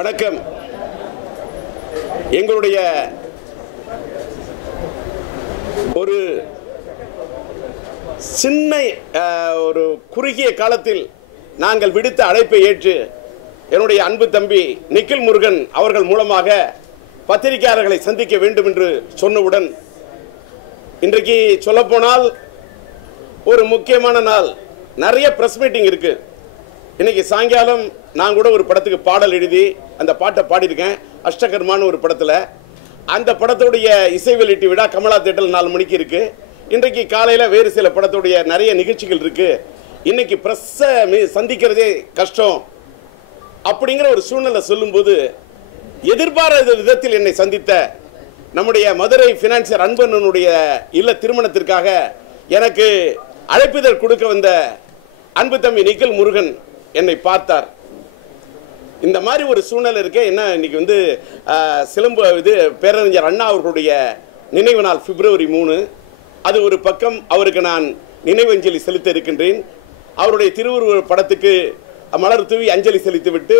வணக்கம். எங்களுடைய ஒரு சின்ன ஒரு குறுகிய காலத்தில் நாங்கள் விடுத்த அழைப்பை ஏற்று என்னுடைய அன்பு தம்பி நிக்கில் முருகன் அவர்கள் மூலமாக பத்திரிகையாளர்களை சந்திக்க வேண்டும் என்று சொன்னவுடன், இன்றைக்கு சொல்லப்போனால் ஒரு முக்கியமான நாள், நிறைய பிரஸ் மீட்டிங் இருக்கு. இன்னைக்கு சாயங்காலம் நான் கூட ஒரு படத்துக்கு பாடல் எழுதி அந்த பாட்டை பாடியிருக்கேன், அஷ்டகர்மான்னு ஒரு படத்தில். அந்த படத்துடைய இசை வெளியீட்டு விழா கமலா தேட்டரில் 4 மணிக்கு இருக்கு. இன்றைக்கு காலையில் வேறு சில படத்துடைய நிறைய நிகழ்ச்சிகள் இருக்கு. இன்னைக்கு பிரஸ்ஸை சந்திக்கிறதே கஷ்டம் அப்படிங்கிற ஒரு சூழ்நிலை சொல்லும்போது, எதிர்பாராத விதத்தில் என்னை சந்தித்த நம்முடைய மதுரை பினான்சியர் அன்பனுடைய இல்ல திருமணத்திற்காக எனக்கு அழைப்பிதழ் கொடுக்க வந்த அன்பு தம்பி நிக்கில் முருகன் என்னை பார்த்தார். இந்த மாதிரி ஒரு சூழ்நிலை இருக்க என்ன, இன்னைக்கு சிலம்பு பேரறிஞர் அண்ணா அவர்களுடைய நினைவு நாள் பிப்ரவரி 3. அது ஒரு பக்கம் அவருக்கு நான் நினைவஞ்சலி செலுத்த இருக்கின்றேன். அவருடைய திருவுருவ படத்துக்கு மலர் தூவி அஞ்சலி செலுத்திவிட்டு,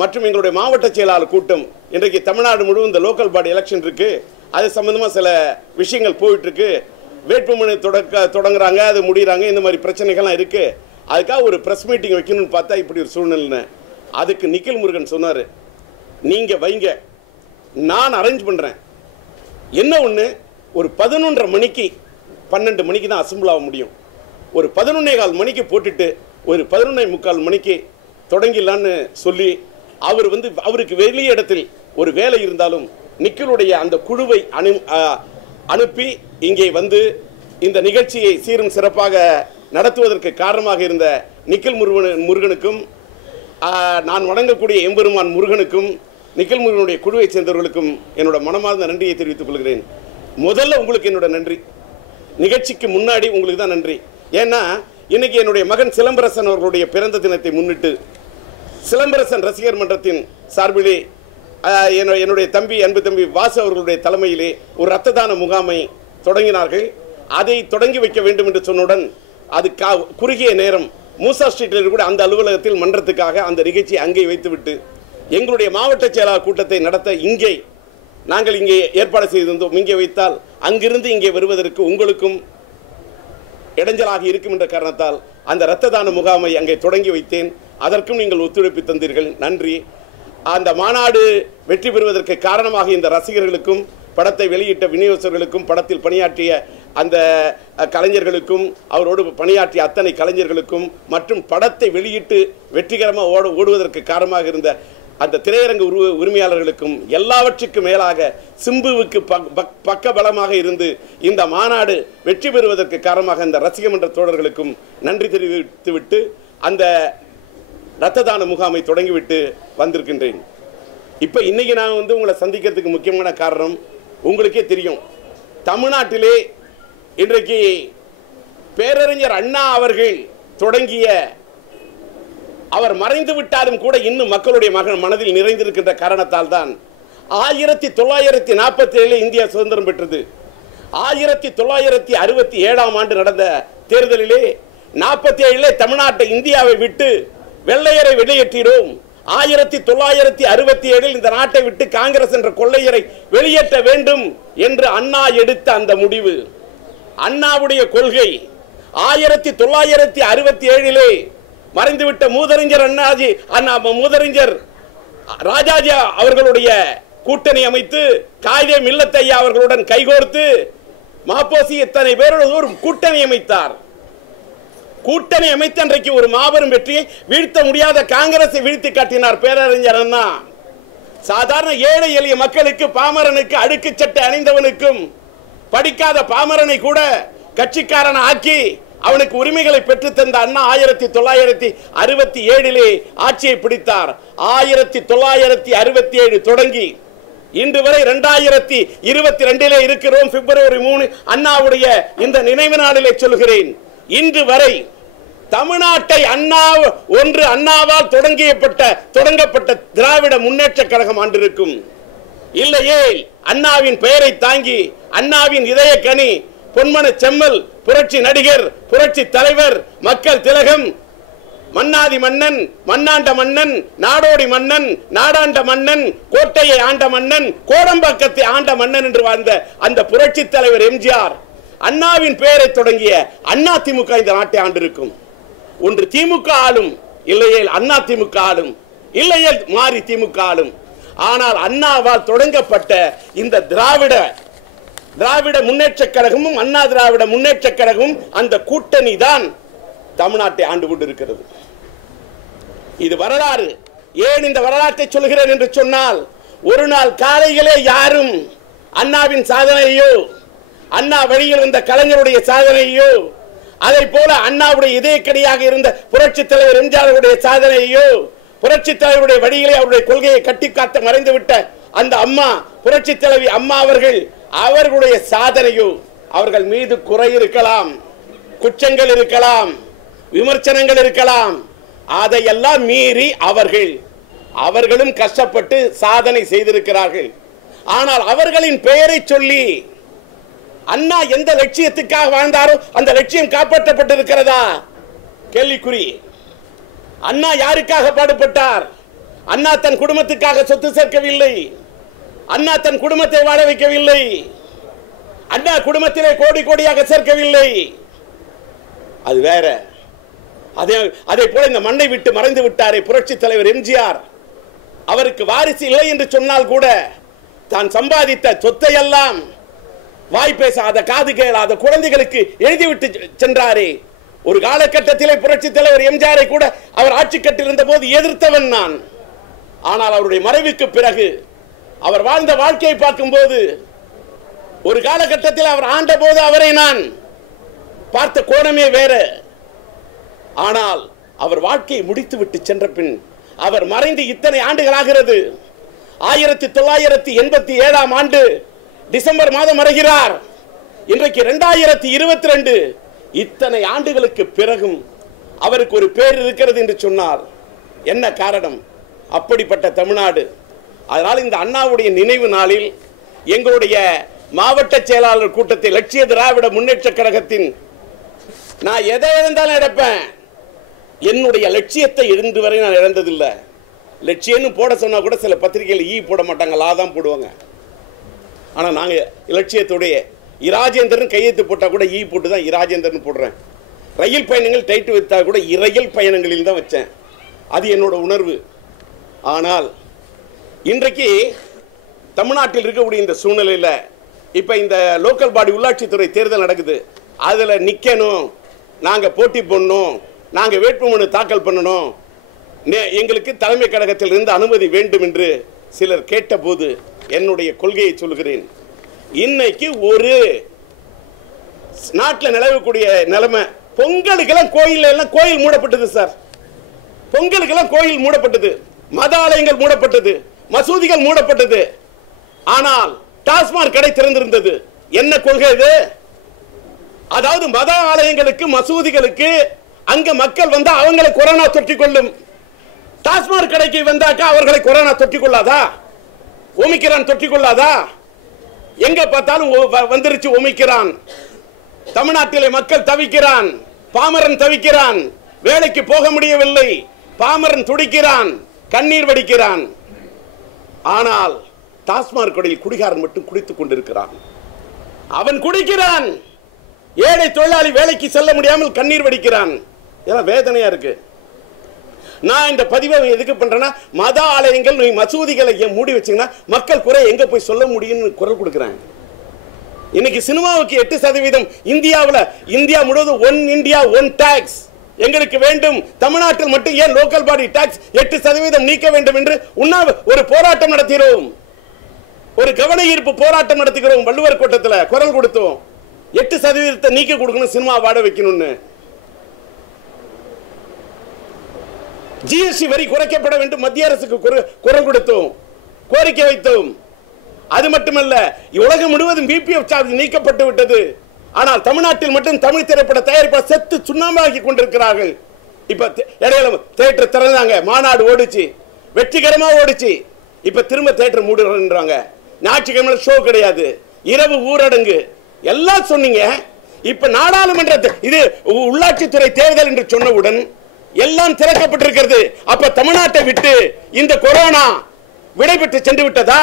மற்றும் எங்களுடைய மாவட்ட செயலாளர் கூட்டம் இன்றைக்கு தமிழ்நாடு முழுவதும் இந்த லோக்கல் பாடி எலெக்ஷன் இருக்கு, அது சம்பந்தமாக சில விஷயங்கள் போயிட்டு இருக்கு. வேட்புமனு தொடங்குறாங்க, அது முடிகிறாங்க, இந்த மாதிரி பிரச்சனைகள்லாம் இருக்கு. அதுக்காக ஒரு ப்ரெஸ் மீட்டிங் வைக்கணும்னு பார்த்தா இப்படி ஒரு சூழ்நிலை. அதுக்கு நிக்கில் முருகன் சொன்னார், நீங்கள் வைங்க, நான் அரேஞ்ச் பண்ணுறேன். என்ன ஒன்று, ஒரு 11:30 மணிக்கு 12 மணிக்கு தான் அசம்பிள் ஆக முடியும். ஒரு 11:15 மணிக்கு போட்டுட்டு ஒரு 11:45 மணிக்கு தொடங்கிடலான்னு சொல்லி அவருக்கு வெளிய இடத்தில் ஒரு வேலை இருந்தாலும் நிக்கிலுடைய அந்த குழுவை அனுப்பி இங்கே இந்த நிகழ்ச்சியை சீரும் சிறப்பாக நடத்துவதற்கு காரணமாக இருந்த நிக்கில் முருகனுக்கும், நான் வணங்கக்கூடிய எம்பெருமான் முருகனுக்கும், நிக்கில் முருகனுடைய குழுவை சேர்ந்தவர்களுக்கும் என்னோட மனமார்ந்த நன்றியை தெரிவித்துக் கொள்கிறேன். முதல்ல உங்களுக்கு என்னோட நன்றி, நிகழ்ச்சிக்கு முன்னாடி உங்களுக்கு தான் நன்றி. ஏன்னா இன்னைக்கு என்னுடைய மகன் சிலம்பரசன் அவர்களுடைய பிறந்த தினத்தை முன்னிட்டு சிலம்பரசன் ரசிகர் மன்றத்தின் சார்பிலே என்னுடைய தம்பி அன்பு தம்பி வாசு அவர்களுடைய தலைமையிலே ஒரு இரத்த தான முகாமை தொடங்கினார்கள். அதை தொடங்கி வைக்க வேண்டும் என்று சொன்னவுடன் அது குறுகிய நேரம் மூசா ஸ்ட்ரீட்டில் இருக்கக்கூடிய அந்த அலுவலகத்தில் மன்றத்துக்காக அந்த நிகழ்ச்சியை அங்கே வைத்துவிட்டு எங்களுடைய மாவட்ட செயலாளர் கூட்டத்தை நடத்த நாங்கள் இங்கே ஏற்பாடு செய்திருந்தோம். இங்கே வைத்தால் அங்கிருந்து இங்கே வருவதற்கு உங்களுக்கும் இடைஞ்சலாக இருக்கும் என்ற காரணத்தால் அந்த இரத்த தான முகாமை அங்கே தொடங்கி வைத்தேன். அதற்கும் நீங்கள் ஒத்துழைப்பு தந்தீர்கள், நன்றி. அந்த மாநாடு வெற்றி பெறுவதற்கு காரணமாக இந்த ரசிகர்களுக்கும், படத்தை வெளியிட்ட விநியோகஸ்தர்களுக்கும், படத்தில் பணியாற்றிய அந்த கலைஞர்களுக்கும், அவரோடு பணியாற்றிய அத்தனை கலைஞர்களுக்கும், மற்றும் படத்தை வெளியிட்டு வெற்றிகரமாக ஓடுவதற்கு காரணமாக இருந்த அந்த திரையரங்கு உரிமையாளர்களுக்கும், எல்லாவற்றுக்கும் மேலாக சிம்புவுக்கு பக்க பலமாக இருந்து இந்த மாநாடு வெற்றி பெறுவதற்கு காரணமாக இந்த ரசிக மன்ற தோழர்களுக்கும் நன்றி தெரிவித்துவிட்டு அந்த இரத்த தான முகாமை தொடங்கிவிட்டு வந்திருக்கின்றேன். இப்போ இன்னைக்கு நான் உங்களை சந்திக்கிறதுக்கு முக்கியமான காரணம் உங்களுக்கே தெரியும். தமிழ்நாட்டிலே இன்றைக்கு பேரறிஞர் அண்ணா அவர்கள் தொடங்கிய, அவர் மறைந்து விட்டாலும் கூட இன்னும் மக்களுடைய மனதில் நிறைந்திருக்கின்ற காரணத்தால் தான் 1947 இந்தியா சுதந்திரம் பெற்றது. 1967 ஆண்டு நடந்த தேர்தலிலே 47 தமிழ்நாட்டை இந்தியாவை விட்டு வெள்ளையரை வெளியேற்றினோம். 1967 இந்த நாட்டை விட்டு காங்கிரஸ் என்ற கொள்ளையரை வெளியேற்ற வேண்டும் என்று அண்ணா எடுத்த அந்த முடிவு, அண்ணாவுடைய கொள்கை. 1967 மறைந்துவிட்ட மூதறிஞர் ராஜாஜி அவர்களுடைய கூட்டணி அமைத்து காயிதே மில்லத் ஐயா அவர்களுடன் கைகோர்த்து மாப்போசி இத்தனை பேரோடு ஒரு கூட்டணி அமைத்தார். கூட்டணி அமைத்து அன்றைக்கு ஒரு மாபெரும் வெற்றியை, வீழ்த்த முடியாத காங்கிரஸை வீழ்த்தி காட்டினார் பேரறிஞர் அண்ணா. சாதாரண ஏழை எளிய மக்களுக்கு, பாமரனுக்கு, அழுக்கு சட்டை அணிந்தவனுக்கும், படிக்காத பாமரனை கூட கட்சிக்காரன் ஆக்கி அவனுக்கு உரிமைகளை பெற்று தந்த அண்ணா 1967 ஆட்சியை பிடித்தார். 1967 தொடங்கி இன்று வரை 2022 இருக்கிறோம். பிப்ரவரி 3 அண்ணாவுடைய இந்த நினைவு நாளிலே சொல்கிறேன், இன்று வரை தமிழ்நாட்டை அண்ணாவால் தொடங்கப்பட்ட திராவிட முன்னேற்ற கழகம் ஆண்டிருக்கும். இல்லையே அண்ணாவின் பெயரை தாங்கி, அண்ணாவின் இதய கனி, பொன்மன செம்மல், புரட்சி நடிகர், புரட்சி தலைவர், மக்கள் திலகம், மன்னாதி மன்னன், மன்னாண்ட மன்னன், நாடோடி மன்னன், நாடாண்ட மன்னன், கோட்டையை ஆண்ட மன்னன், கோடம்பாக்கத்தை ஆண்ட மன்னன் என்று வாழ்ந்த அந்த புரட்சி தலைவர் எம்ஜிஆர் அண்ணாவின் பெயரை தொடங்கிய அண்ணா திமுக இந்த நாட்டை ஆண்டிருக்கும். ஒன்று திமுக ஆளும், இல்லையேல் அண்ணா திமுக ஆளும், இல்லையேல் மாறி திமுக ஆளும். ஆனால் அண்ணாவால் தொடங்கப்பட்ட இந்த திராவிட முன்னேற்ற கழகமும் அண்ணா திராவிட முன்னேற்ற கழகமும் அந்த கூட்டணி தான் தமிழ்நாட்டை ஆண்டு கொண்டிருக்கிறது. இது வரலாறு. ஏன் இந்த வரலாற்றை சொல்கிறேன் என்று சொன்னால், ஒரு நாள் காலையிலே யாரும் அண்ணாவின் சாதனையோ, அண்ணா வழியில் வந்த கலைஞருடைய சாதனையோ, அதை போல அண்ணாவுடைய இதயக்கடியாக இருந்த புரட்சி தலைவர் எம்ஜிஆருடைய சாதனையோ, புரட்சி தலைவருடைய வழியிலே அவருடைய கொள்கையை கட்டி காத்த மறைந்துவிட்ட அந்த அம்மா புரட்சி தலைவி அம்மா அவர்களுடைய சாதனையோ, அவர்கள் மீது குறை இருக்கலாம், குற்றங்கள் இருக்கலாம், விமர்சனங்கள் இருக்கலாம். அதையெல்லாம் மீறி அவர்களும் கஷ்டப்பட்டு சாதனை செய்திருக்கிறார்கள். ஆனால் அவர்களின் பெயரை சொல்லி அண்ணா எந்த லட்சியத்துக்காக வாழ்ந்தாரோ அந்த லட்சியம் காப்பாற்றப்பட்டிருக்கிறதா? கேள்விக்குறி. அண்ணா யாருக்காக பாடுபட்டார்? அண்ணா தன் குடும்பத்துக்காக சொத்து சேர்க்கவில்லை. அண்ணா தன் குடும்பத்தை வாழ வைக்கவில்லை. அண்ணா குடும்பத்திலே கோடி கோடியாக சேர்க்கவில்லை. அது வேற. அதே போல இந்த மண்ணை விட்டு மறைந்து விட்டாரே புரட்சி தலைவர் எம்ஜிஆர், அவருக்கு வாரிசு இல்லை என்று சொன்னால் கூட தான் சம்பாதித்த சொத்தை எல்லாம் வாய் பேசாத காது கேளாத குழந்தைகளுக்கு எழுதிவிட்டு சென்றாரே. ஒரு காலகட்டத்திலே புரட்சி தலைவர் எம்ஜிஆரை கூட அவர் ஆட்சி கட்டிருந்த போது எதிர்த்தவன் நான். ஆனால் அவருடைய மறைவுக்கு பிறகு அவர் வாழ்ந்த வாழ்க்கையை பார்க்கும்போது, ஒரு காலகட்டத்தில் அவர் ஆண்ட போது அவரை நான் பார்த்த கோணமே வேற. ஆனால் அவர் வாழ்க்கையை முடித்து விட்டு சென்ற பின், அவர் மறைந்து இத்தனை ஆண்டுகள் ஆகிறது. 1987 ஆண்டு டிசம்பர் மாதம் மறைகிறார். இன்றைக்கு 2022. இத்தனை ஆண்டுகளுக்கு பிறகும் அவருக்கு ஒரு பேர் இருக்கிறது என்று சொன்னார். என்ன காரணம்? அப்படிப்பட்ட தமிழ்நாடு. அதனால் இந்த அண்ணாவுடைய நினைவு நாளில் எங்களுடைய மாவட்ட செயலாளர் கூட்டத்தை லட்சிய திராவிட முன்னேற்ற கழகத்தின் நான் எதை இழந்தாலும் இழப்பேன். என்னுடைய லட்சியத்தை இருந்து வரை நான் இழந்ததில்லை. லட்சியம்னு போட சொன்னா கூட சில பத்திரிகையில் ஈ போட மாட்டாங்க, லா தான் போடுவாங்க. ஆனால் நாங்கள் இலட்சியத்துடைய இராஜேந்திரன் கையெழுத்து போட்டால் கூட ஈ போட்டு தான் இராஜேந்திரன் போடுறேன். ரயில் பயணங்கள் டைட்டு வைத்தா கூட இரயில் பயணங்களில் தான் வச்சேன். அது என்னோட உணர்வு. ஆனால் இன்றைக்கு தமிழ்நாட்டில் இருக்கக்கூடிய இந்த சூழ்நிலையில் இப்போ இந்த லோக்கல் பாடி உள்ளாட்சித்துறை தேர்தல் நடக்குது. அதில் நிற்கணும், நாங்கள் போட்டி போடணும், நாங்கள் வேட்புமனு தாக்கல் பண்ணணும், எங்களுக்கு தலைமை கழகத்தில் இருந்து அனுமதி வேண்டும் என்று சிலர் கேட்டபோது என்னுடைய கொள்கையை சொல்கிறேன். இன்னைக்கு ஒரு நாட்டில் நிலவக்கூடிய நிலைமை, பொங்கலுக்கெல்லாம் கோயில் மூடப்பட்டது சார். பொங்கலுக்கெல்லாம் கோயில் மூடப்பட்டது, மத ஆலயங்கள் மூடப்பட்டது, மசூதிகள் மூடப்பட்டது. ஆனால் டாஸ்மாக் கடை திறந்திருந்தது. என்ன கொள்கை இது? அதாவது மத ஆலயங்களுக்கு மசூதிகளுக்கு அங்க மக்கள் வந்தா அவங்களை கொரோனா தொற்றிக் கொள்ளும். டாஸ்மாக் கடைக்கு வந்தாக்கா அவர்களை கொரோனா தொற்றிக் கொள்ளாதா? ஒமிக்ரான் தொற்றிக் கொள்ளாதா? எங்க பார்த்தாலும் வந்துருச்சு ஒமிக்ரான். தமிழ்நாட்டிலே மக்கள் தவிக்கிறான், பாமரன் தவிக்கிறான், வேலைக்கு போக முடியவில்லை, பாமரன் துடிக்கிறான், கண்ணீர் வடிக்கிறான். ஆனால் டாஸ்மாக் கடையில் குடிகாரன் மட்டும் குடித்துக் கொண்டிருக்கிறான். அவன் குடிக்கிறான், ஏழை தொழிலாளி வேலைக்கு செல்ல முடியாமல் கண்ணீர் வடிக்கிறான். இதெல்லாம் வேதனையா இருக்கு. நான் இந்த பதிவை எதுக்கு பண்றேன்னா, மத ஆலயங்கள் மசூதிகளை மூடி வச்சீங்கன்னா மக்கள் குறை எங்க போய் சொல்ல முடியும்னு குரல் கொடுக்கிறேன். இன்னைக்கு சினிமாவுக்கு 8% இந்தியா முழுவதும் ஒன் இந்தியா ஒன் டாக்ஸ் எங்களுக்கு வேண்டும். தமிழ்நாட்டில் மட்டும் ஏன் லோக்கல் பாடி டாக்ஸ் 8% நீக்க வேண்டும் என்று ஒரு போராட்டம் நடத்துகிறோம், ஒரு கவன ஈர்ப்பு போராட்டம் நடத்துகிறோம். வள்ளுவர் கோட்டத்தில் குரல் கொடுத்தோம், 8% நீக்க கொடுக்கணும், சினிமா வாட வைக்கணும்னு. ஜிஎஸ்டி வரி குறைக்கப்பட வேண்டும், மத்திய அரசுக்கு குரல் கொடுத்தோம், கோரிக்கை வைத்தோம். அது மட்டுமல்ல, உலகம் முழுவதும் பிபிஎஃப் சார்ஜ் நீக்கப்பட்டு விட்டது. ஆனால் தமிழ்நாட்டில் மட்டும் தமிழ் திரைப்பட தயாரிப்பாளர் செத்து சுண்ணாம்பாக்கி கொண்டிருக்கிறார்கள். இப்ப இடையில தியேட்டர் திறந்தாங்க, மாநாடு ஓடிச்சு, வெற்றிகரமா ஓடிச்சு. இப்ப திரும்ப தியேட்டர் மூடுறாங்க, ஞாயிற்றுக்கிழமை ஷோ கிடையாது, இரவு ஊரடங்கு எல்லாம் சொன்னீங்க. இப்ப நாடாளுமன்ற இது உள்ளாட்சித்துறை தேர்தல் என்று சொன்னவுடன் எல்லாம் திறக்கப்பட்டிருக்கிறது. அப்ப தமிழ்நாட்டை விட்டு இந்த கொரோனா விடைபெற்று சென்று விட்டதா?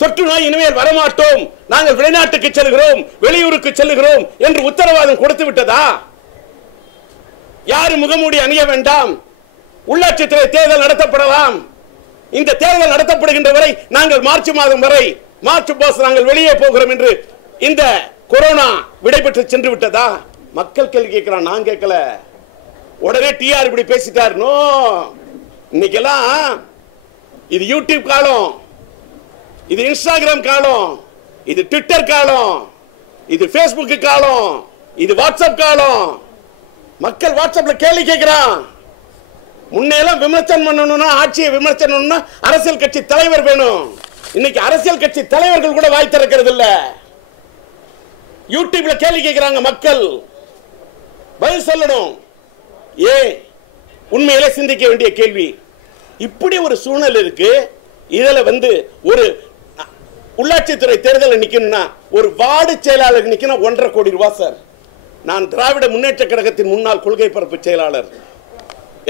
தொற்று நோய் இனிமேல் வரமாட்டோம், நாங்கள் வெளிநாட்டுக்கு செல்கிறோம், வெளியூருக்கு செல்கிறோம் என்று உத்தரவாதம் கொடுத்து விட்டதா? யாரும் முகமூடி அணிய வேண்டாம், உள்ளாட்சித்துறை தேர்தல் நடத்தப்படலாம். இந்த தேர்தல் நடத்தப்படுகின்ற வரை நாங்கள் மார்ச் மாதம் வரை மார்ச் பாஸ் நாங்கள் வெளியே போகிறோம் என்று இந்த கொரோனா விடைபெற்று சென்று விட்டதா? மக்கள் கேள்வி கேட்கிறான், நான் கேட்கல. உடனே டிஆர் இப்படி பேசிட்டார். நோ, இன்னைக்கெல்லாம் இது யூடியூப் காலம், இது இன்ஸ்டாகிராம் காலம், இது ட்விட்டர் காலம், இது பேஸ்புக் காலம், இது வாட்ஸ்அப் காலம். மக்கள் வாட்ஸ்அப்ல கேள்வி கேட்கிறான். முன்னெல்லாம் விமர்சனம் பண்ணணும்னா, ஆட்சியை விமர்சனம் பண்ணணும்னா அரசியல் கட்சி தலைவர் வேணும். இன்னைக்கு அரசியல் கட்சி தலைவர்கள் கூட வாய் திறக்கிறது இல்ல. யூடியூப்ல கேள்வி கேட்கிறாங்க மக்கள், பதில் சொல்லணும். உண்மையிலே சிந்திக்க வேண்டிய கேள்வி. இப்படி ஒரு சூழ்நிலை இருக்கு. இதுல ஒரு உள்ளாட்சித்துறை தேர்தல் நிக்கணும்னா ஒரு வார்டு செயலாளர் நிக்கணும் 1.5 கோடி ரூபாய் சார். நான் திராவிட முன்னேற்ற கழகத்தின் முன்னாள் கொள்கை பரப்பு செயலாளர்.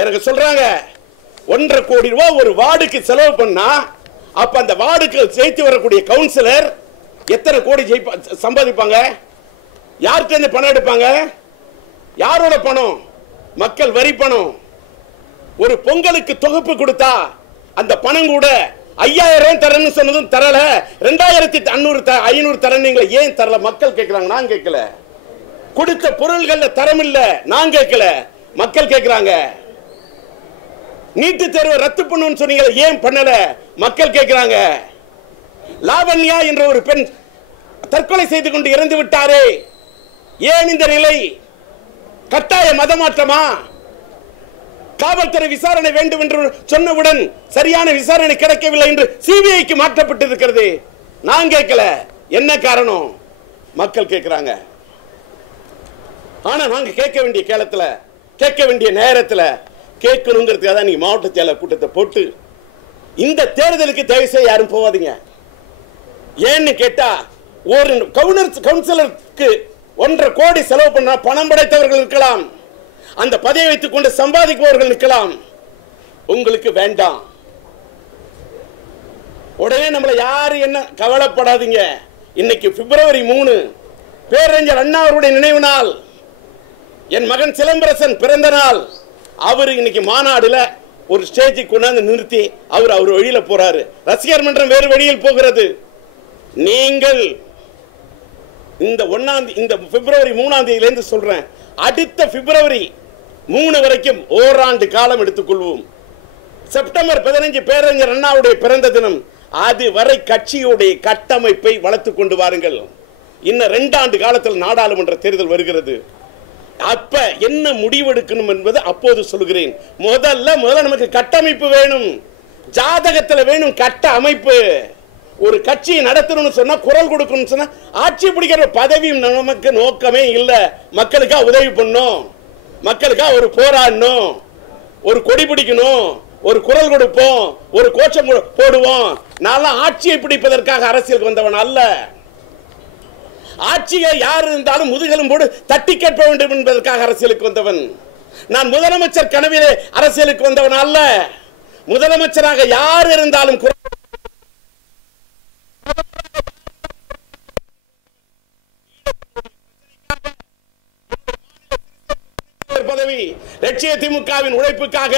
எனக்கு சொல்றாங்க 1.5 கோடி ரூபாய் ஒரு வார்டுக்கு செலவு பண்ணா, அப்ப அந்த வார்டுக்கு ஜெயித்து வரக்கூடிய கவுன்சிலர் எத்தனை கோடி சம்பாதிப்பாங்க? யார்கிட்ட பணம் எடுப்பாங்க? யாரோட பணம்? மக்கள் வரி பணம். ஒரு பொங்கலுக்கு தொகுப்பு கொடுத்தா அந்த பணம் கூட 5000 தரன்னு சொன்னதும் தரல, 2500 தரீங்களா? ஏன் தரல? மக்கள் கேட்கிறாங்க, நான் கேட்கல. கொடுத்த பொருள்கள் தரம் இல்ல, நான் கேட்கல, மக்கள் கேட்கிறாங்க. நீட்டு தேர்வை ரத்து பண்ணணும்னு சொன்னீங்க, ஏன் பண்ணல? மக்கள் கேட்கிறாங்க. லாவண்யா என்ற ஒரு பெண் தற்கொலை செய்து கொண்டு இறந்து விட்டாரே, ஏன் இந்த நிலை? கட்டாய மதமாற்றமா? காவல்துறை விசாரணை வேண்டும் என்று சொன்னவுடன் சரியான விசாரணை கிடைக்கவில்லை என்று சிபிஐக்கு மாற்றப்பட்டிருக்கிறது. நான் கேட்கல, என்ன காரணம்? மக்கள் கேட்கிறாங்க. ஆனா நாங்க கேட்க வேண்டிய காலத்துல, கேட்க வேண்டிய நேரத்துல கேட்கணுங்கிறதுக்காக தான் நீங்க மாவட்ட செயலர் கூட்டத்தை போட்டு இந்த தேர்தலுக்கு தயவு செய்து யாரும் போவாதீங்க. ஏன்னு கேட்டா, ஒரு கவுன்சிலருக்கு 1.5 கோடி செலவு பண்ணா பணம் படைத்தவர்கள் இருக்கலாம், அந்த பதவியை வைத்துக் கொண்டு சம்பாதிப்பவர்கள் நிற்கலாம். உங்களுக்கு வேண்டாம். உடனே நம்மள யாரு என்ன கவலைப்படாதீங்க. இன்னைக்கு பிப்ரவரி 3 பேரறிஞர் அண்ணா அவருடைய நினைவு நாள், என் மகன் சிலம்பரசன் பிறந்த நாள். அவர் இன்னைக்கு மாநாடுல ஒரு ஸ்டேஜை கொண்டாந்து நிறுத்தி அவர் வழியில போறாரு. ரசிகர் மன்றம் வேறு வழியில் போகிறது. நீங்கள் இந்த பிப்ரவரி 3ஆம் தேதியிலிருந்து சொல்றேன், அடுத்த பிப்ரவரி 3 வரைக்கும் ஓராண்டு காலம் எடுத்துக்கொள்வோம். செப்டம்பர் 15 பேரறிஞர் அண்ணாவுடைய பிறந்த தினம். அது வரை கட்சியுடைய கட்டமைப்பை வளர்த்துக் கொண்டு வாருங்கள். இன்னும் 2 ஆண்டு காலத்தில் நாடாளுமன்ற தேர்தல் வருகிறது. அப்ப என்ன முடிவெடுக்கணும் என்பது அப்போது சொல்கிறேன். முதல்ல நமக்கு கட்டமைப்பு வேணும், ஜாதகத்தில் வேணும் கட்ட அமைப்பு. ஒரு கட்சியை நடத்தணும்னு சொன்னா, குரல் கொடுக்கணும்னு சொன்னா, ஆட்சி பிடிக்கிற பதவி நமக்கு நோக்கமே இல்லை. மக்களுக்காக உதவி பண்ணும், மக்களுக்காக ஒரு போராடணும், ஒரு கொடி பிடிக்கணும், ஒரு குரல் கொடுப்போம், ஒரு கோஷம் போடுவோம். நான் ஆட்சியை பிடிப்பதற்காக அரசியலுக்கு வந்தவன் அல்ல. ஆட்சியை யார் இருந்தாலும் முதுகெலும் போடு தட்டி கேட்க வேண்டும் என்பதற்காக அரசியலுக்கு வந்தவன். நான் முதலமைச்சர் கனவிலே அரசியலுக்கு வந்தவன் அல்ல. முதலமைச்சராக யார் இருந்தாலும் பதவி லட்சிய திமுகவின் உழைப்புக்காக,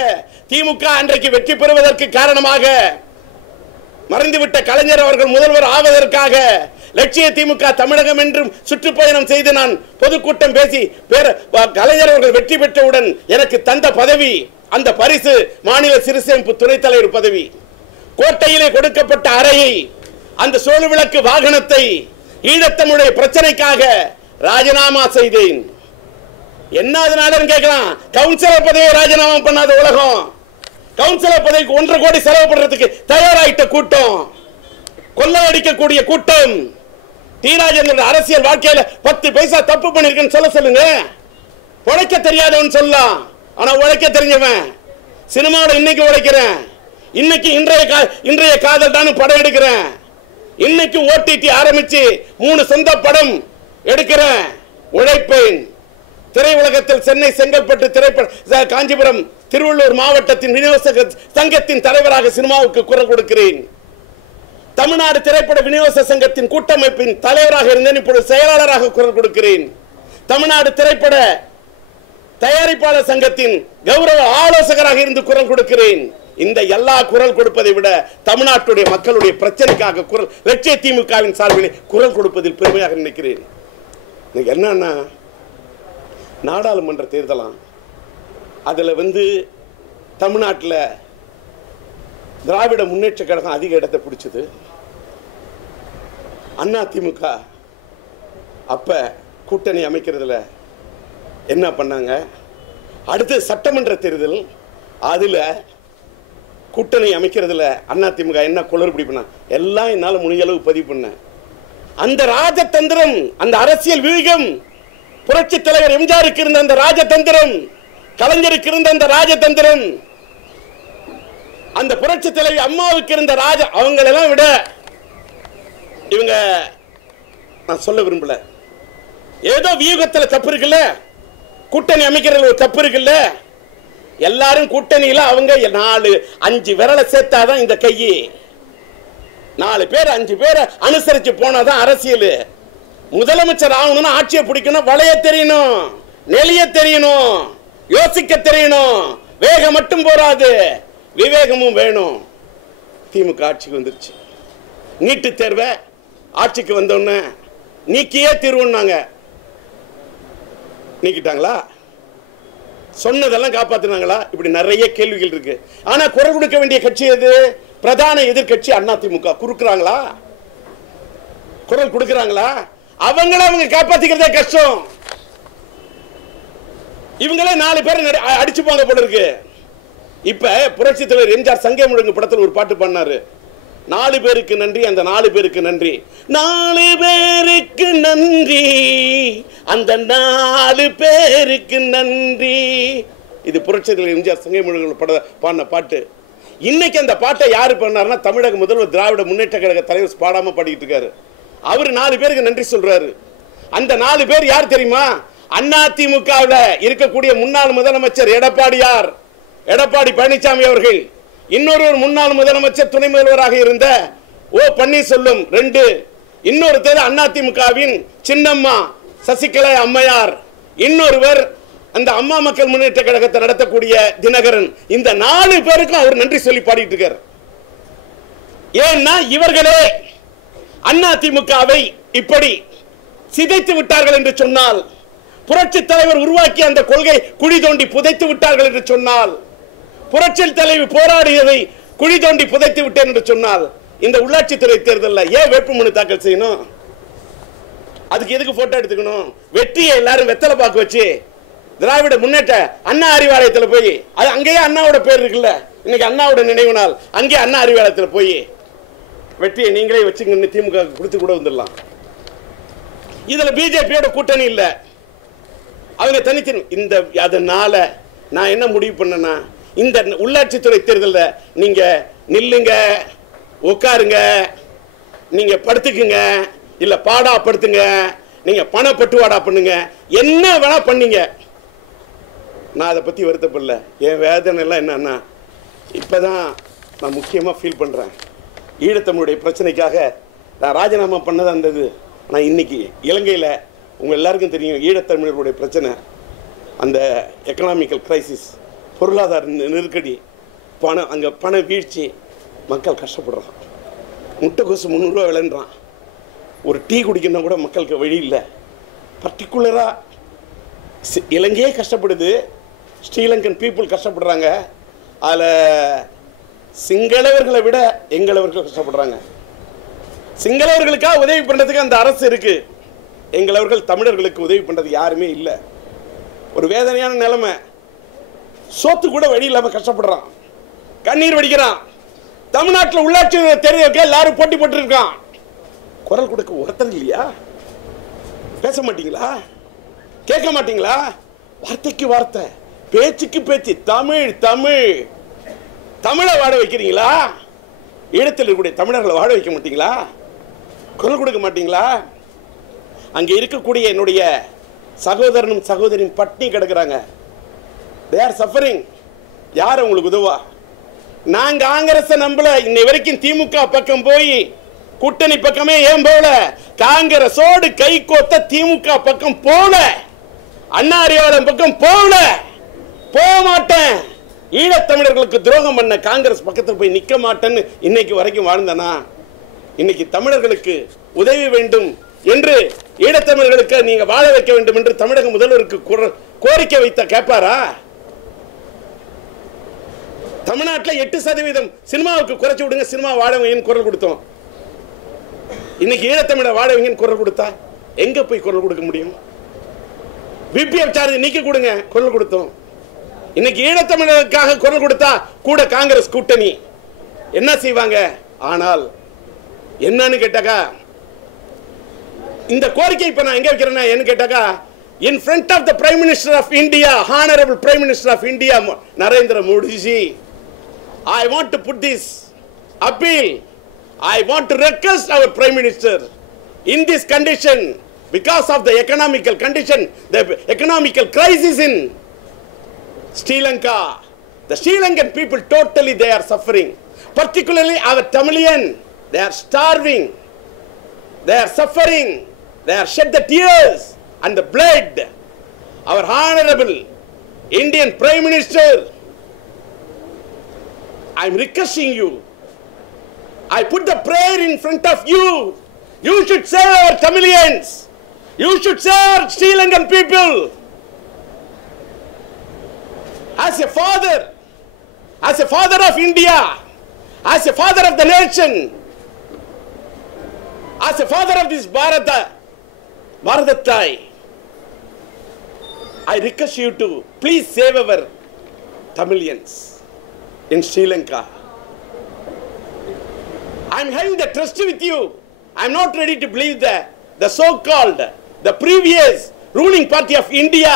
திமுக அன்றைக்கு வெற்றி பெறுவதற்கு காரணமாக மறைந்துவிட்ட கலைஞர் அவர்கள் முதல்வர் ஆவதற்காக, லட்சிய திமுக தமிழகம் என்றும் சுற்றுப்பயணம் செய்து நான் பொதுக்கூட்டம் பேசி கலைஞர் அவர்கள் வெற்றி பெற்றவுடன் எனக்கு தந்த பதவி, அந்த பரிசு மாநில சிறுசேமிப்பு துணைத் தலைவர் பதவி. கோட்டையிலே கொடுக்கப்பட்ட அறையை, அந்த சோழ விளக்கு வாகனத்தை ஈழத்தமிழுடைய பிரச்சனைக்காக ராஜினாமா செய்தேன். என்ன அதனால கேட்கலாம்? கவுன்சிலர் பதவியை ராஜினாமா பண்ணாத உலகம். கவுன்சிலர் பதவிக்கு 1.5 கோடி செலவு பண்றதுக்கு தயாராயிட்ட கூட்டம், கொள்ளையடிக்கக்கூடிய கூட்டம். டி ராஜேந்திரன் அரசியல் வாழ்க்கையில 10 பைசா தப்பு பண்ணிருக்கேன்னு சொல்லுங்க. உழைக்க தெரியாதவன் சொல்லலாம், ஆனா உழைக்க தெரிஞ்சவன். சினிமாவோட இன்னைக்கு உழைக்கிறேன், இன்னைக்கு இன்றைய காதல் தான் படம் எடுக்கிறேன், இன்னைக்கு ஓடிடி ஆரம்பிச்சு 3 சொந்த படம் எடுக்கிறேன். உழைப்பேன். திரையுலகத்தில் சென்னை, செங்கல்பட்டு, திரைப்பட காஞ்சிபுரம், திருவள்ளூர் மாவட்டத்தின் விநியோக சங்கத்தின் தலைவராக சினிமாவுக்கு குரல் கொடுக்கிறேன். தமிழ்நாடு திரைப்பட விநியோக சங்கத்தின் கூட்டமைப்பின் தலைவராக இருந்தேன், இப்பொழுது செயலாளராக குரல் கொடுக்கிறேன். தமிழ்நாடு திரைப்பட தயாரிப்பாளர் சங்கத்தின் கௌரவ ஆலோசகராக இருந்து குரல் கொடுக்கிறேன். இந்த எல்லா குரல் கொடுப்பதை விட தமிழ்நாட்டுடைய மக்களுடைய பிரச்சனைக்காக குரல் லட்சிய திமுகவின் சார்பில் குரல் கொடுப்பதில் பெருமையாக நினைக்கிறேன். என்னன்னா, நாடாளுமன்ற தேர்தலாம், அதில் தமிழ்நாட்டில் திராவிட முன்னேற்ற கழகம் அதிக இடத்தை பிடிச்சது. அதிமுக அப்ப கூட்டணி அமைக்கிறதுல என்ன பண்ணாங்க? அடுத்து சட்டமன்ற தேர்தல், அதுல கூட்டணி அமைக்கிறதுல அதிமுக என்ன குளறுபடி பண்ண, எல்லாம் என்னால் முடிஞ்ச அளவு பதிவு பண்ண. அந்த ராஜதந்திரம், அந்த அரசியல் வியூகம், புரட்சி தலைவர் எம்ஜிஆருக்கு இருந்த அந்த ராஜதந்திரம், கலைஞருக்கு இருந்த அந்த ராஜதந்திரம், அந்த புரட்சி தலைவி அம்மாவுக்கு இருந்த அவங்களெல்லாம் விட இவங்க, நான் சொல்ல விரும்பல, ஏதோ வியூகத்தில் தப்பு இருக்குல்ல, கூட்டணி அமைக்கிறதுல ஒரு தப்பு இருக்குல்ல. எல்லாரும் கூட்டணியில அவங்க 4-5 விரலை சேர்த்தாதான் இந்த கையை, 4 பேர் 5 பேரை அனுசரிச்சு போனாதான் அரசியல். முதலமைச்சர் ஆகணும்னா ஆட்சியை பிடிக்கணும், வளைய தெரியணும், நெளிய தெரியணும், யோசிக்க தெரியணும். வேகம் மட்டும் போராது, விவேகமும் வேணும். திமுக ஆட்சிக்கு வந்துருச்சு. நீட்டு தேர்வை ஆட்சிக்கு வந்தோன்னு நீக்கியே தீர்வுன்னாங்க. நீக்கிட்டாங்களா? சொன்னதெல்லாம் காப்பாத்தினாங்களா? இப்படி நிறைய கேள்விகள் இருக்கு. ஆனா குரல் கொடுக்க வேண்டிய கட்சி எது? பிரதான எதிர்கட்சி அதிமுக. குறுக்குறாங்களா? குரல் கொடுக்கறாங்களா? அவங்க காப்பாத்திக்கிறதே கஷ்டம். இவங்களே 4 பேர் அடிச்சு போங்க போல இருக்கு. இப்ப புரட்சி தலைவர் எம்ஜிஆர் சங்கே முழங்கு படத்தில் ஒரு பாட்டு பண்ணாரு. 4 பேருக்கு நன்றி, அந்த 4 பேருக்கு நன்றி, 4 பேருக்கு நன்றி, அந்த 4 பேருக்கு நன்றி. இது புரட்சி தலைவர் எம்ஜிஆர் சங்கே முழங்கு பாடின பாட்டு. இன்னைக்கு அந்த பாட்டை யாரு பண்ணாருன்னா, தமிழக முதல்வர் திராவிட முன்னேற்ற கழக தலைவர் பாடாம பாடிட்டு இருக்காரு. அவர் 4 பேருக்கு நன்றி சொல்றாரு. அந்த 4 பேர் யார் தெரியுமா? அதிமுகவில் இருக்கக்கூடிய முன்னாள் முதலமைச்சர் எடப்பாடி பழனிசாமி அவர்கள், இன்னொரு முன்னாள் முதலமைச்சர் துணை முதல்வராக இருந்த ஓ பன்னீர்செல்வம் 2, இன்னொருத்தர் அதிமுகவின் சின்னம்மா சசிகலா அம்மையார், இன்னொருவர் அந்த அம்மா மக்கள் முன்னேற்ற கழகத்தை நடத்தக்கூடிய தினகரன். இந்த 4 பேருக்கும் அவர் நன்றி சொல்லி பாடிட்டு இருக்கார். ஏன்னா இவர்களே அதிமுகவை இப்படி சிதைத்து விட்டார்கள் என்று சொன்னால், புரட்சி தலைவர் உருவாக்கி அந்த கொள்கை குழி தோண்டி புதைத்து விட்டார்கள் என்று சொன்னால், புரட்சி தலைவர் போராடியதை குழி தோண்டி புதைத்து விட்டேன் என்று சொன்னால், இந்த உள்ளாட்சித்துறை தேர்தலில் ஏன் வேட்புமனு தாக்கல் செய்யணும்? அதுக்கு எதுக்கு போட்டோ எடுத்துக்கணும்? வெற்றியை எல்லாரும் வெத்தலை பாக்கு வச்சு திராவிட முன்னேற்ற அண்ணா அறிவாலயத்தில் போய், அது அங்கேயே அண்ணாவோட பேர் இருக்குல்ல, இன்னைக்கு அண்ணாவோட நினைவு நாள், அங்கே அண்ணா அறிவாலயத்தில் போய் வெற்றியை நீங்களே வச்சுங்க திமுக கொடுத்து கூட வந்துடலாம். இதுல பிஜேபியோட கூட்டணி இல்ல, அவங்க தனித்து. இந்த அதனால நான் என்ன முடிவு பண்ணேன்னா, இந்த உள்ளாட்சித்துறை தேர்தலில் நீங்க நில்லுங்க, உட்காருங்க, நீங்க படுத்துக்குங்க, இல்ல பாடா படுத்துங்க, நீங்க பண பட்டுவாடா பண்ணுங்க, என்ன வேணா பண்ணீங்க. நான் அதை பத்தி வருத்தப்படல. என் வேதனை எல்லாம் என்னன்னா, இப்பதான் நான் முக்கியமா ஃபீல் பண்றேன். ஈழத்தமிழுடைய பிரச்சனைக்காக நான் ராஜினாமா பண்ணது அந்த நான் இன்னைக்கு இலங்கையில் உங்கள் எல்லாருக்கும் தெரியும், ஈழத்தமிழர்களுடைய பிரச்சனை, அந்த எக்கனாமிக்கல் கிரைசிஸ், பொருளாதார நெருக்கடி, அங்கே பண வீழ்ச்சி, மக்கள் கஷ்டப்படுறான். முட்டைக்கோசு 300 ரூபா விளைன்றான். ஒரு டீ குடிக்கணும் கூட மக்களுக்கு வழி இல்லை. பர்டிகுலராக இலங்கையே கஷ்டப்படுது, ஸ்ரீலங்கன் பீப்புள் கஷ்டப்படுறாங்க. அதில் சிங்களவர்களை விட எங்களவர்கள் கஷ்டப்படுறாங்க. சிங்களவர்களுக்காக உதவி பண்றதுக்கு அந்த அரசு இருக்கு, எங்களவர்கள் தமிழர்களுக்கு உதவி பண்றது யாருமே இல்லை. ஒரு வேதனையான நிலைமை. சோத்து கூட வழி இல்லாம கஷ்டப்படுறான், கண்ணீர் வடிக்கிறான். தமிழ்நாட்டில் உள்ளாட்சி தேர்தலுக்கு எல்லாரும் போட்டி போட்டு இருக்கான். குரல் கொடுக்க ஒருத்தர் இல்லையா? பேச மாட்டீங்களா? கேட்க மாட்டீங்களா? வார்த்தைக்கு வார்த்தை, பேச்சுக்கு பேச்சு, தமிழ் தமிழ் தமிழை வாழ வைக்கிறீங்களா? ஈழத்தில் இருக்கக்கூடிய தமிழர்களை வாழ வைக்க மாட்டீங்களா? குரல் கொடுக்க மாட்டீங்களா? அங்கே இருக்கக்கூடிய என்னுடைய சகோதரனும் சகோதரியும் பட்டினி கிடக்குறாங்க. they are suffering. யார் உங்களுக்கு உதவா? நான் காங்கிரஸ் நம்பல. இன்னை வரைக்கும் திமுக பக்கம் போய் கூட்டணி பக்கமே ஏன் போல, காங்கிரஸோடு கை கோத்த திமுக பக்கம் போல, அண்ணா அறிவாளன் பக்கம் போல, போக மாட்டேன். ஈழத்தமிழர்களுக்கு துரோகம் பண்ண காங்கிரஸ் பக்கத்தில் போய் நிக்க மாட்டேன்னு இன்னைக்கு வரைக்கும் வாழ்ந்தனா? இன்னைக்கு தமிழர்களுக்கு உதவி வேண்டும் என்று, ஈழத்தமிழர்களுக்கு நீங்க வாழ வைக்க வேண்டும் என்று தமிழக முதல்வருக்கு கோரிக்கை வைத்த கேட்பாரா? தமிழ்நாட்டில் 8% சினிமாவுக்கு குறைச்சு விடுங்க, சினிமா வாழவங்கன்னு குரல் கொடுத்தோம். இன்னைக்கு ஈழத்தமிழர் வாழவங்கன்னு குரல் கொடுத்தா எங்க போய் குரல் கொடுக்க முடியும்? பிபிஎஃப் சார்ஜ் நீக்கி கொடுங்க, குரல் கொடுத்தோம். இன்னைக்கு ஈழத்தமிழருக்காக குரல் கொடுத்தா கூட காங்கிரஸ் கூட்டணி என்ன செய்வாங்க? ஆனால் என்னன்னு கேட்டாக்கா, இந்த கோரிக்கை இப்ப நான் எங்க வைக்கிறேன்னா என்ன கேட்டாக்கா, in front of the Prime Minister of India, Honorable Prime Minister of India, Narendra Modi ji, I want to put this appeal. I want to request our Prime Minister, in this condition, because of the economical condition, the economical crisis in Sri Lanka, the Sri Lankan people totally they are suffering. Particularly our Tamilian, they are starving, they are suffering, they are shed the tears and the blood. Our Honorable Indian Prime Minister, I am requesting you, I put the prayer in front of you. You should save our Tamilians. You should save our Sri Lankan people. As a father of India, as a father of the nation, as a father of this Bharatatai, I request you to please save our Tamilians in Sri Lanka. I am having the trust with you. I am not ready to believe the so-called, the previous ruling party of India.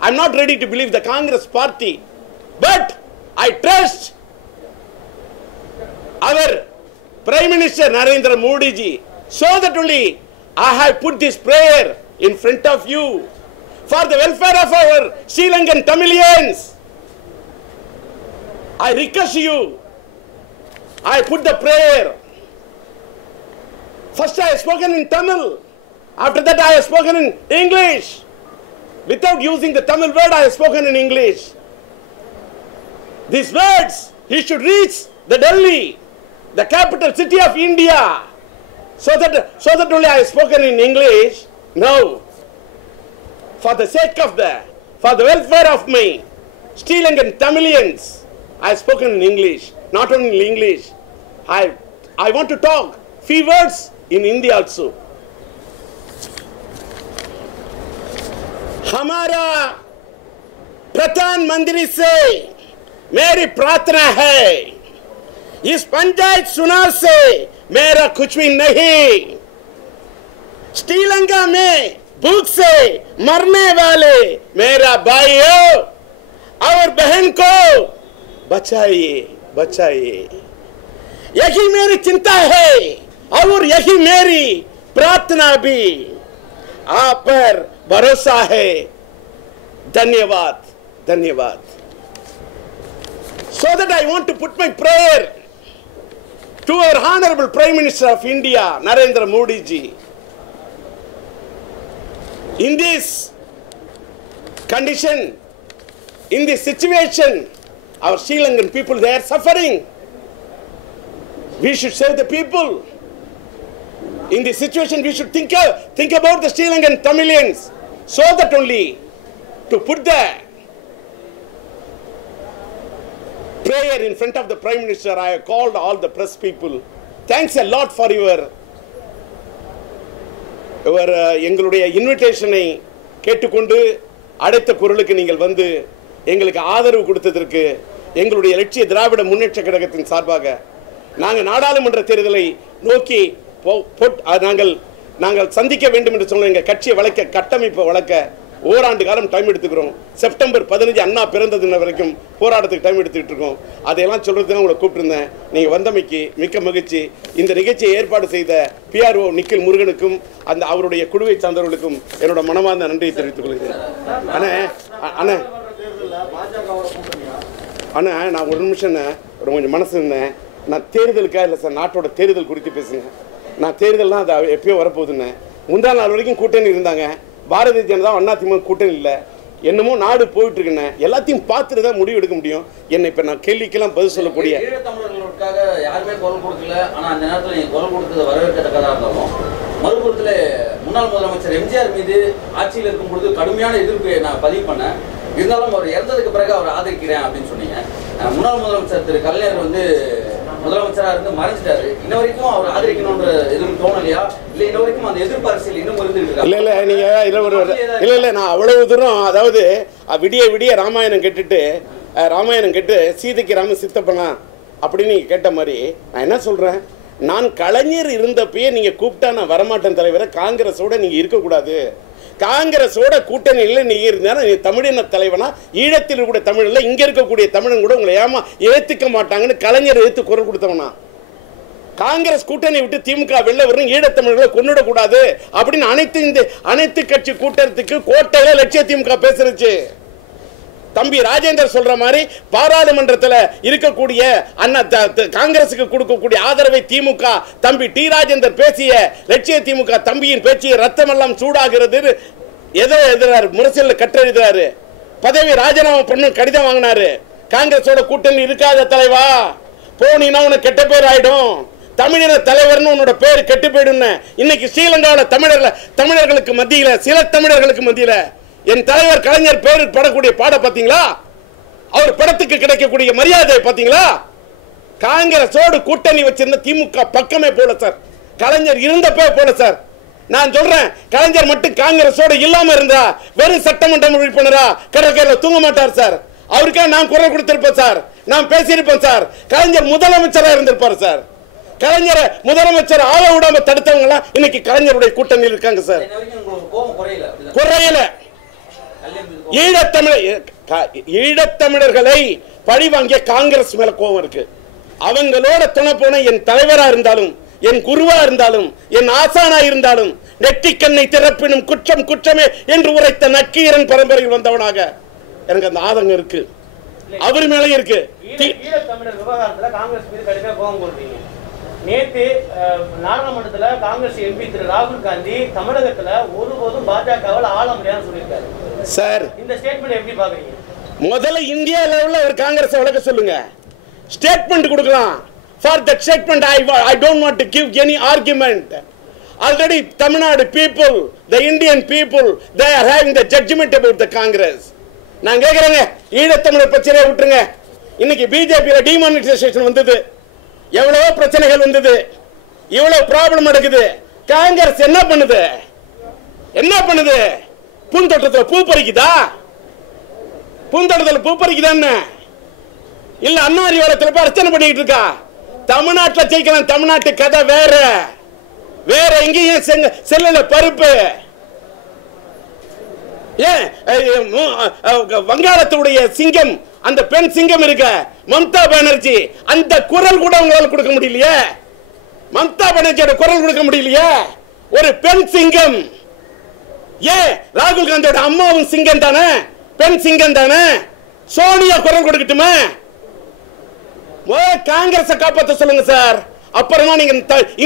I am not ready to believe the Congress party. But I trust our Prime Minister Narendra Modi ji, so that only I have put this prayer in front of you for the welfare of our Sri Lankan Tamilians. I request you, I put the prayer. First I have spoken in Tamil, after that I have spoken in English. Without using the Tamil word, I have spoken in English. These words, he should reach the Delhi, the capital city of India, so that only I have spoken in English. Now, for the sake of for the welfare of my Sri Lankan Tamilians, I have spoken in English. Not only in English, I want to talk few words in Hindi also. हमारा प्रधानमंत्री से मेरी प्रार्थना है, इस पंचायत चुनाव से मेरा कुछ भी नहीं। श्रीलंका में भूख से मरने वाले मेरा भाइयों और बहन को बचाइए, बचाइए। यही मेरी चिंता है और यही मेरी प्रार्थना भी। आप पर भरोसा है। धन्यवाद, धन्यवाद। So that I want to put my prayer to our Honorable Prime Minister of India, Narendra Modi ji. In this condition, in this situation, our Sri Lankan people, they are suffering. We should save the people. In this situation, we should think about the Sri Lankan Tamilians, so that only to put the prayer in front of the Prime Minister, I have called all the press people. Thanks a lot for your எங்களுடைய இன்விடேஷனை கேட்டுக்கொண்டு அடைத்த குரலுக்கு நீங்கள் வந்து எங்களுக்கு ஆதரவு கொடுத்ததற்கு எங்களுடைய லட்சிய திராவிட முன்னேற்ற கழகத்தின் சார்பாக நாங்கள் நாடாளுமன்ற தேர்தலை நோக்கி நாங்கள் சந்திக்க வேண்டும் என்று சொன்ன எங்கள் கட்சியை வளர்க்க, கட்டமைப்பை வளர்க்க ஓராண்டு காலம் டைம் எடுத்துக்கிறோம். செப்டம்பர் 15 அண்ணா பிறந்த தினம் வரைக்கும் போராட்டத்துக்கு டைம் எடுத்துக்கிட்டு இருக்கோம். அதையெல்லாம் சொல்றதுக்கு உங்களை கூப்பிட்டுருந்தேன். நீங்கள் வந்தமைக்கு மிக்க மகிழ்ச்சி. இந்த நிகழ்ச்சியை ஏற்பாடு செய்த PRO நிக்கில் முருகனுக்கும் அந்த அவருடைய குழுவை சார்ந்தவர்களுக்கும் என்னோட மனமார்ந்த நன்றியை தெரிவித்துக் கொள்கிறேன். அண்ணே அண்ணே அண்ணா நான் ஒரு நிமிஷம் ஒரு கொஞ்சம் மனசு இருந்தேன். நான் தேர்தலுக்காக இல்லை சார், நாட்டோட தேர்தல் குறித்து பேசுங்க. நான் தேர்தல்லாம் அது எப்பயோ வரப்போகுதுன்னு முந்தா நாள் வரைக்கும் கூட்டணி இருந்தாங்க. பாரதிய ஜனதா அதிமுக கூட்டணி இல்லை. என்னமோ நாடு போயிட்டு இருக்குன்னு எல்லாத்தையும் பார்த்துட்டு தான் முடிவு எடுக்க முடியும். என்ன இப்போ நான் கேள்விக்கெல்லாம் பதில் சொல்லக்கூடிய தமிழர்களுக்காக யாருமே குரல் கொடுக்கல. ஆனால் அந்த நேரத்தில் நீங்கள் குரல் கொடுத்தது வரவேற்கத்தக்கதாக இருந்தாலும் மறுபுறத்தில் முன்னாள் முதலமைச்சர் எம்ஜிஆர் மீது ஆட்சியில் இருக்கும் பொழுது கடுமையான எதிர்ப்பை நான் பதிவு பண்ணேன். இருந்தாலும் அவர் இறந்ததுக்கு பிறகு அவர் ஆதரிக்கிறேன் அப்படின்னு சொன்னீங்க. முன்னாள் முதலமைச்சர் திரு கலைஞர் வந்து முதலமைச்சராக இருந்து மறைஞ்சிட்டாரு. இன்ன வரைக்கும் அவர் ஆதரிக்கணும்ன்ற எதுவும் தோணலையா? இல்லை இன்ன வரைக்கும் அந்த எதிர்ப்பு அரசியல் இன்னும் இருந்துருக்கு? இல்லை நீங்கள் இல்லை நான் அவ்வளவு தூரம், அதாவது விடிய விடிய ராமாயணம் கேட்டு சீதைக்கு ராம சித்தப்பனா அப்படின்னு நீங்கள் கேட்ட மாதிரி நான் என்ன சொல்கிறேன், நான் கலைஞர் இருந்தப்பயே நீங்கள் கூப்பிட்டா நான் வரமாட்டேன் தலைவரை. காங்கிரஸோட நீங்கள் இருக்கக்கூடாது. காங்கிரஸோட கூட்டணியில் நீ இருந்தாலும் நீ தமிழின தலைவனா, ஈழத்தில் இருக்கக்கூடிய தமிழில் இங்கே இருக்கக்கூடிய தமிழன் கூட உங்களை ஏற்றுக்க மாட்டாங்கன்னு கலைஞர் எதிர்த்து குரல் கொடுத்தவனா. காங்கிரஸ் கூட்டணி விட்டு திமுக வெளில வரணும், ஈழத்தமிழர்களை கொண்டுடக்கூடாது அப்படின்னு அனைத்து கட்சி கூட்டத்துக்கு கோட்டையில லட்சிய திமுக பேசுறச்சு. தம்பி ராஜேந்தர் சொல்ற மாதிரி பாராளுமன்றத்தில் இருக்கக்கூடிய காங்கிரசுக்கு கொடுக்கக்கூடிய ஆதரவை திமுக தம்பி டி ராஜேந்தர் பேசிய லட்சிய திமுக தம்பியின் பேச்சு ரத்தம் எல்லாம் சூடாகிறது. ஏதோ எழுதுறாரு, முரசில் கட்டெழுதுறாரு. பதவி ராஜினாமா பண்ண கடிதம் வாங்கினாரு. காங்கிரஸோட கூட்டணி இருக்காத தலைவா, போனீங்கன்னா உனக்கு கெட்ட பேர் ஆயிடும். தமிழின தலைவர்னு உன்னோட பேர் கெட்டு போயிடும். இன்னைக்கு ஸ்ரீலங்காவில் தமிழர்களுக்கு மத்தியில், சில தமிழர்களுக்கு மத்தியில் என் தலைவர் கலைஞர் பேரு படக்கூடிய பாட பாத்தீங்களா? அவர் படத்துக்கு கிடைக்கக்கூடிய மரியாதை பாத்தீங்களா? காங்கிரஸோடு கூட்டணி வச்சிருந்த திமுக பக்கமே போல சார், கலைஞர் இருந்தப்பே போல சார். நான் சொல்றேன், கலைஞர் மட்டும் காங்கிரஸோடு இல்லாம இருந்தா வெறும் சட்டமன்ற உறுப்பினரா கடற்கரையில் தூங்க மாட்டார் சார். அவருக்காக நான் குரல் கொடுத்திருப்பேன் சார், நான் பேசியிருப்பேன் சார். கலைஞர் முதலமைச்சராக இருந்திருப்பார் சார். கலைஞரை முதலமைச்சர் ஆள விடாம தடுத்தவங்க எல்லாம் இன்னைக்கு கலைஞருடைய கூட்டணியில் இருக்காங்க சார். குறையல. ஈழத்தமிழர்களை பழி வாங்கிய காங்கிரஸ் மேல கோபம் இருக்கு. அவங்களோட துணை போன என் தலைவரா இருந்தாலும், என் குருவா இருந்தாலும், என் ஆசானா இருந்தாலும் நெற்றிக்கண்ணை திறப்பினும் குற்றம் குற்றமே என்று உரைத்த நக்கீரன் பரம்பரையில் வந்தவனாக எனக்கு அந்த ஆதங்கம் இருக்கு. அவர் மேலே இருக்கு. ஈழத்தமிழர் விவகாரத்துல காங்கிரஸ் மீது கடுமையா கோபம் கொள்றீங்க. நேற்று நாடாளுமன்றத்தில் காங்கிரஸ் எம்பி திரு ராகுல் காந்தி தமிழகத்துல ஒருபோதும் பாஜகவால் ஆள முடியாதுன்னு சொல்லியிருக்காரு சார். இந்த ஸ்டேட்மெண்ட் எப்படி பாக்குறீங்க? முதல்ல இந்தியா லெவல்ல ஒரு காங்கிரஸ் விளக்க சொல்லுங்க, ஸ்டேட்மெண்ட் கொடுக்கலாம். For that statement I don't want to give any argument. Already Tamil Nadu people, the Indian people, they are having the judgment about the Congress. நான் கேக்குறேங்க, ஈழத்தமிழர் பிரச்சனையை விட்டுருங்க. இன்னைக்கு பிஜேபியில டிமானிட்டைசேஷன் வந்தது, எவ்வளவோ பிரச்சனைகள் வந்தது, இவ்வளவு ப்ராப்ளம் நடக்குது. காங்கிரஸ் என்ன பண்ணுது? பூந்தோட்டத்தில் பூ பறிக்குதா? பூந்தோட்டத்தில் பூ பறிக்குதா? இல்ல அண்ணாரி வளத்தில் போய் அர்ச்சனை பண்ணிட்டு இருக்கா? தமிழ்நாட்டில் ஜெயிக்கலாம். தமிழ்நாட்டு கதை வேற எங்கேயும் செல்ல பருப்பு. ஏன் வங்காளத்துடைய சிங்கம், அந்த பெண் சிங்கம் இருக்க மம்தா பானர்ஜி, அந்த குரல் கூட உங்களால் கொடுக்க முடியலையே. மம்தா பானர்ஜியோட குரல் கொடுக்க முடியலையே. ஒரு பெண் சிங்கம். ஏன் ராகுல் காந்தியோட அம்மாவும் சிங்கம் தானே, பெண் சிங்கம் தானே. சோனியா குரல் கொடுக்கட்டுமே. காங்கிரஸை காப்பாற்ற சொல்லுங்க சார், அப்புறமா நீங்க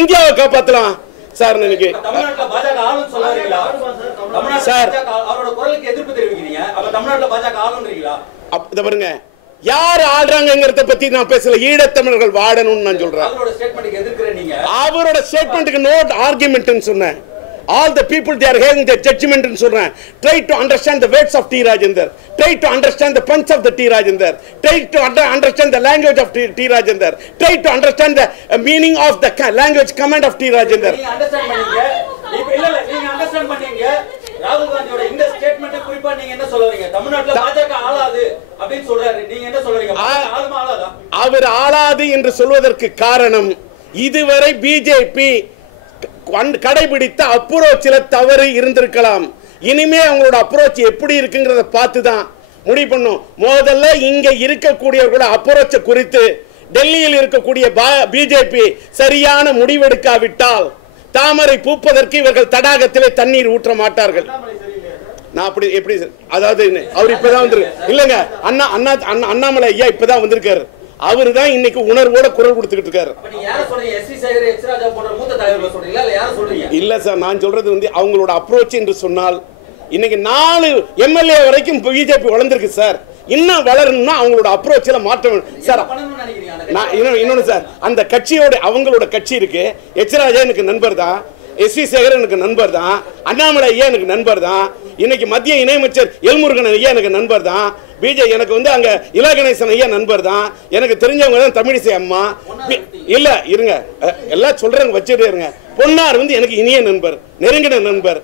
இந்தியாவை காப்பாற்றலாம் சார். எனக்கு பாருங்க, யார் ஆடுறாங்கிறத பத்தி நான் பேசல. ஈழத்தமிழர்கள் வாடணும்னு நான் சொல்றேன். அவரோட ஸ்டேட்மெண்ட்டுக்கு நோ ஆர்குமெண்ட் சொன்னேன். All the people, they are having their judgment in சொல்றேன். Try to understand the words of T. Rajendra. Try to understand the punch of the T. Rajendra. Try to understand the language of T. Rajendra. Try to understand the meaning of the language command of T. Rajendra. நீங்க understand பண்ணீங்க. இல்ல நீங்க understand பண்ணீங்க. ராகுல் காந்தியோட இந்த statement குறிப்பா நீங்க என்ன சொல்றீங்க? தமிழ்நாட்டுல பாஜக ஆளாது அப்படினு சொல்றாரு. நீங்க என்ன சொல்றீங்க? ஆளுமா ஆளாதா? அவர் ஆளாது என்று சொல்வதற்கு காரணம், இதுவரை பிஜேபி கடைபிடித்த அப்ரோச்சில் தவறு இருந்திருக்கலாம். இனிமே அவங்களோட அப்ரோச் எப்படி இருக்குங்கிறத பார்த்து தான் முடிவு பண்ணும். முதல்ல இங்க இருக்கக்கூடியவர்களோட அப்ரோச்சை குறித்து டெல்லியில் இருக்கக்கூடிய பிஜேபி சரியான முடிவெடுக்காவிட்டால் தாமரை பூப்பதற்கு இவர்கள் தடாகத்திலே தண்ணீர் ஊற்ற மாட்டார்கள். நான் அப்படி எப்படி அதாவது அவர் இப்பதான் வந்து இல்லங்க அண்ணாமலை ஐயா இப்பதான் வந்திருக்காரு. அவரு தான் இன்னைக்கு உணர்வோட குரல் கொடுத்துக்கிட்டு இருக்காரு. இல்ல சார், நான் சொல்றது வந்து அவங்களோட அப்ரோச் என்று சொன்னால் இன்னைக்கு 4 எம்எல்ஏ வரைக்கும் பிஜேபி வளர்ந்துருக்கு சார். இன்னும் வளரணும்னா அவங்களோட அப்ரோச்ல மாற்றம் சார். நான் இன்னொன்னு சார், அந்த கட்சியோட அவங்களோட கட்சி இருக்கு. எச் ராஜா எனக்கு நண்பர் தான், எஸ்.வி. சேகர் எனக்கு நண்பர் தான், அண்ணாமலை ஐயா எனக்கு நண்பர் தான், இன்னைக்கு மத்திய இணையமைச்சர் எல்முருகன் ஐயா எனக்கு நண்பர் தான், எனக்கு வந்து அங்க இலா கணேசன் ஐயா நண்பர் தான், எனக்கு தெரிஞ்சவங்க தான் தமிழிசை அம்மா. இல்ல இருங்க, எல்லாம் சொல்றேங்க, வச்சுட்டு இருங்க. பொன்னார் வந்து எனக்கு இனிய நண்பர், நெருங்கின நண்பர்.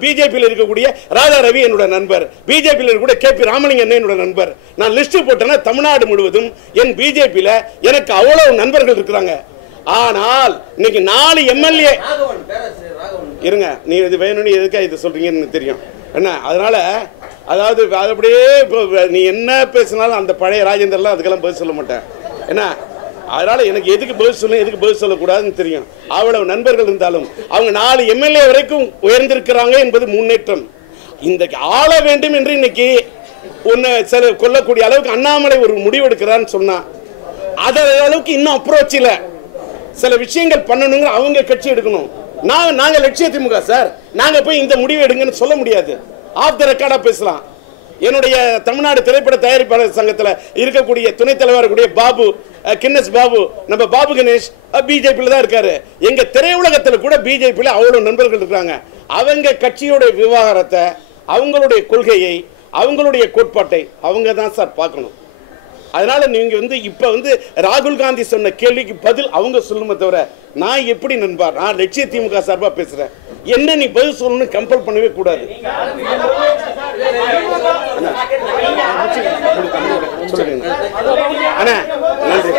பிஜேபியில் இருக்கக்கூடிய ராதா ரவி என்னோட நண்பர், பிஜேபியில் இருக்கக்கூடிய கே.பி. ராமலிங்கம் என்னோட நண்பர். நான் லிஸ்ட் போட்டேன்னா தமிழ்நாடு முழுவதும் என் பிஜேபியில எனக்கு அவ்வளவு நண்பர்கள் இருக்கிறாங்க. ஆனால் இன்னைக்கு 4 எம்எல்ஏ இருங்க, நீ இது வேணும்னு எதுக்காக இது சொல்றீங்கன்னு எனக்கு தெரியும் என்ன. அதனால அதாவது அப்படியே நீ என்ன பேசினாலும் அந்த பழைய ராஜேந்திரலாம் அதுக்கெல்லாம் பதில் சொல்ல மாட்டேன் என்ன. அதனால எனக்கு எதுக்கு பதில் சொல்ல எதுக்கு பதில் சொல்லக்கூடாதுன்னு தெரியும். அவ்வளவு நண்பர்கள் இருந்தாலும் அவங்க 4 எம்எல்ஏ வரைக்கும் உயர்ந்திருக்கிறாங்க என்பது முன்னேற்றம். இந்த ஆள வேண்டும் என்று இன்னைக்கு சில கொல்லக்கூடிய அளவுக்கு அண்ணாமலை ஒரு முடிவு எடுக்கிறான்னு சொன்னா அத அளவுக்கு இன்னும் அப்ரோச் இல்ல. சில விஷயங்கள் பண்ணணுங்கிற அவங்க கட்சி எடுக்கணும். நாங்க லட்சிய திமுக சார், நாங்க போய் இந்த முடிவு எடுங்கன்னு சொல்ல முடியாது. ஆஃப் த ரெக்கார்டா பேசலாம். என்னுடைய தமிழ்நாடு திரைப்பட தயாரிப்பாளர் சங்கத்தில் இருக்கக்கூடிய துணைத் தலைவர் கூடிய பாபு கின்னஸ் பாபு, நம்ம பாபு கணேஷ் பிஜேபியில் தான் இருக்காரு. எங்க திரையுலகத்தில் கூட பிஜேபியில் அவ்வளவு நண்பர்கள் இருக்காங்க. அவங்க கட்சியோட விவகாரத்தை, அவங்களுடைய கொள்கையை, அவங்களுடைய கோட்பாட்டை அவங்க தான் சார் பார்க்கணும். அதனால நீங்க வந்து இப்ப வந்து ராகுல் காந்தி சொன்ன கேள்விக்கு பதில் அவங்க சொல்லுமே தவிர நான் எப்படி நண்பர், நான் லட்சிய திமுக சார்பா பேசுறேன், என்ன நீ பதில் சொல்லணும்னு கம்பல் பண்ணவே கூடாது. சொல்லுங்க. நன்றி.